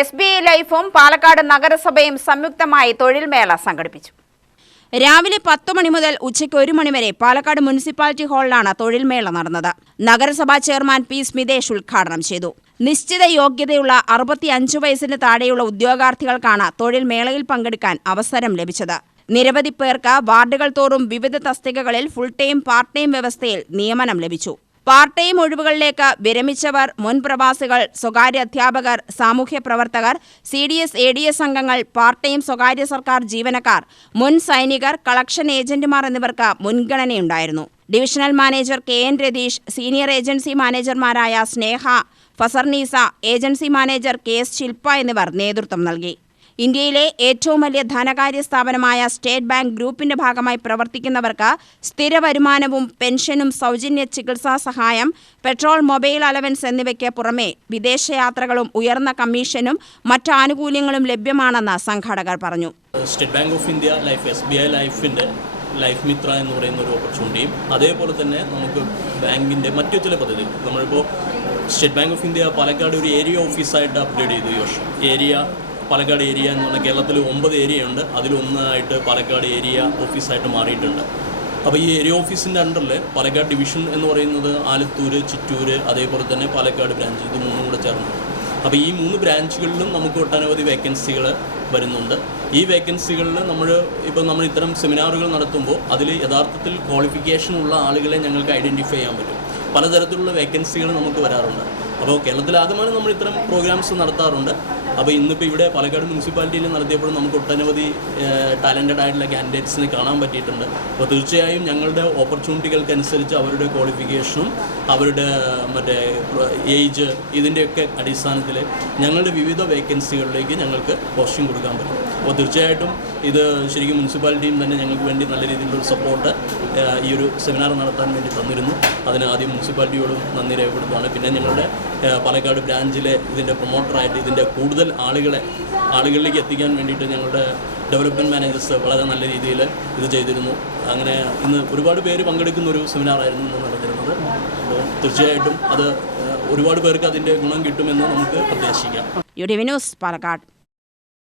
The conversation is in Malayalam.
SBI ലൈഫും പാലക്കാട് നഗരസഭയും സംയുക്തമായി തൊഴിൽ മേള സംഘടിപ്പിച്ചു. രാവിലെ 10 മണി മുതൽ ഉച്ചയ്ക്ക് 1 മണി വരെ പാലക്കാട് മുനിസിപ്പാലിറ്റി ഹാളിലാണ് തൊഴിൽ മേള നടന്നത്. നഗരസഭാ ചെയർമാൻ പി സ്മിതേഷ് ഉദ്ഘാടനം ചെയ്തു. നിശ്ചിത യോഗ്യതയുള്ള 65 വയസ്സിന് താഴെയുള്ള ഉദ്യോഗാർത്ഥികൾക്കാണ് തൊഴിൽ മേളയിൽ പങ്കെടുക്കാൻ അവസരം ലഭിച്ചത്. നിരവധി പേർക്ക് വാർഡുകൾ തോറും വിവിധ തസ്തികകളിൽ ഫുൾ ടൈം പാർട്ട് ടൈം വ്യവസ്ഥയിൽ നിയമനം ലഭിച്ചു. പാർട്ട് ടൈം ഒഴിവുകളിലേക്ക് വിരമിച്ചവർ, മുൻ പ്രവാസികൾ, സ്വകാര്യ അധ്യാപകർ, സാമൂഹ്യ പ്രവർത്തകർ, CDS ADS അംഗങ്ങൾ, പാർട്ട് ടൈം സ്വകാര്യ സർക്കാർ ജീവനക്കാർ, മുൻ സൈനികർ, കളക്ഷൻ ഏജന്റുമാർ എന്നിവർക്ക് മുൻഗണനയുണ്ടായിരുന്നു. Divisional manager KN Ratheesh, senior agency മാനേജർമാരായ Sneha, Fasarneesa, agency manager KS Shilpa എന്നിവർ നേതൃത്വം നൽകി. ഇന്ത്യയിലെ ഏറ്റവും വലിയ ധനകാര്യ സ്ഥാപനമായ സ്റ്റേറ്റ് ബാങ്ക് ഗ്രൂപ്പിന്റെ ഭാഗമായി പ്രവർത്തിക്കുന്നവർക്ക് സ്ഥിര വരുമാനവും പെൻഷനും, സൗജന്യ ചികിത്സാ സഹായം, പെട്രോൾ, മൊബൈൽ അലവൻസ് എന്നിവയ്ക്ക് പുറമെ വിദേശയാത്രകളും ഉയർന്ന കമ്മീഷനും മറ്റ് ആനുകൂല്യങ്ങളും ലഭ്യമാണെന്ന് സംഘാടകർ പറഞ്ഞു. State bank of India life, SBI ലൈഫിൻ്റെ ലൈഫ് മിത്ര എന്ന് പറയുന്ന ഒരു ഓപ്പർച്യൂണിറ്റിയും, അതേപോലെ തന്നെ നമുക്ക് ബാങ്കിൻ്റെ മറ്റു ചില പദ്ധതി, നമ്മളിപ്പോൾ state bank of India Palakkad ഒരു ഏരിയ ഓഫീസായിട്ട് അപ്ഗ്രേഡ് ചെയ്തു. ഈ വർഷം പാലക്കാട് ഏരിയ എന്ന് പറഞ്ഞാൽ കേരളത്തിൽ 9 ഏരിയയുണ്ട്. അതിലൊന്നായിട്ട് പാലക്കാട് ഏരിയ ഓഫീസായിട്ട് മാറിയിട്ടുണ്ട്. അപ്പോൾ ഈ ഏരിയ ഓഫീസിൻ്റെ അണ്ടറിൽ പാലക്കാട് ഡിവിഷൻ എന്ന് പറയുന്നത് ആലത്തൂർ, ചിറ്റൂർ, അതേപോലെ തന്നെ പാലക്കാട് ബ്രാഞ്ച്, ഇത് 3 കൂടെ ചേർന്നു. അപ്പോൾ ഈ 3 ബ്രാഞ്ചുകളിലും നമുക്ക് ഒട്ടനവധി വേക്കൻസികൾ വരുന്നുണ്ട്. ഈ വേക്കൻസികളിൽ നമ്മൾ ഇത്തരം സെമിനാറുകൾ നടത്തുമ്പോൾ അതിൽ യഥാർത്ഥത്തിൽ ക്വാളിഫിക്കേഷൻ ഉള്ള ആളുകളെ ഞങ്ങൾക്ക് ഐഡൻറ്റിഫൈ ചെയ്യാൻ പറ്റും. പലതരത്തിലുള്ള വേക്കൻസികൾ നമുക്ക് വരാറുണ്ട്. അപ്പോൾ കേരളത്തിലാകമാനം നമ്മൾ ഇത്തരം പ്രോഗ്രാംസ് നടത്താറുണ്ട്. അപ്പോൾ ഇന്നിപ്പോൾ ഇവിടെ പാലക്കാട് മുനിസിപ്പാലിറ്റിയിൽ നടത്തിയപ്പോഴും നമുക്ക് ഒട്ടനവധി ടാലൻറ്റഡ് ആയിട്ടുള്ള കാൻഡിഡേറ്റ്സിനെ കാണാൻ പറ്റിയിട്ടുണ്ട്. അപ്പോൾ തീർച്ചയായും ഞങ്ങളുടെ ഓപ്പർച്യൂണിറ്റികൾക്കനുസരിച്ച് അവരുടെ ക്വാളിഫിക്കേഷനും അവരുടെ ഏജ് ഇതിൻ്റെയൊക്കെ അടിസ്ഥാനത്തിൽ ഞങ്ങളുടെ വിവിധ വേക്കൻസികളിലേക്ക് ഞങ്ങൾക്ക് പോസ്റ്റിംഗ് കൊടുക്കാൻ പറ്റും. അപ്പോൾ തീർച്ചയായിട്ടും ഇത് ശരിക്കും മുനിസിപ്പാലിറ്റിയും തന്നെ ഞങ്ങൾക്ക് വേണ്ടി നല്ല രീതിയിലൊരു സപ്പോർട്ട് ഈ ഒരു സെമിനാർ നടത്താൻ വേണ്ടി തന്നിരുന്നു. അതിന് ആദ്യം മുനിസിപ്പാലിറ്റിയോടും നന്ദി രേഖപ്പെടുത്തുകയാണ്. പിന്നെ ഞങ്ങളുടെ പാലക്കാട് ബ്രാഞ്ചിലെ ഇതിൻ്റെ പ്രൊമോട്ടറായിട്ട് ഇതിൻ്റെ കൂടുതൽ ആളുകളിലേക്ക് എത്തിക്കാൻ വേണ്ടിയിട്ട് ഞങ്ങളുടെ ഡെവലപ്മെൻറ്റ് മാനേജേഴ്സ് വളരെ നല്ല രീതിയിൽ ഇത് ചെയ്തിരുന്നു. അങ്ങനെ ഇന്ന് ഒരുപാട് പേര് പങ്കെടുക്കുന്ന ഒരു സെമിനാറായിരുന്നു ഇന്ന് നടന്നിരുന്നത്. അപ്പോൾ തീർച്ചയായിട്ടും അത് ഒരുപാട് പേർക്ക് അതിൻ്റെ ഗുണം കിട്ടുമെന്ന് നമുക്ക് പ്രത്യാശിക്കാം. UTV news, Palakkad.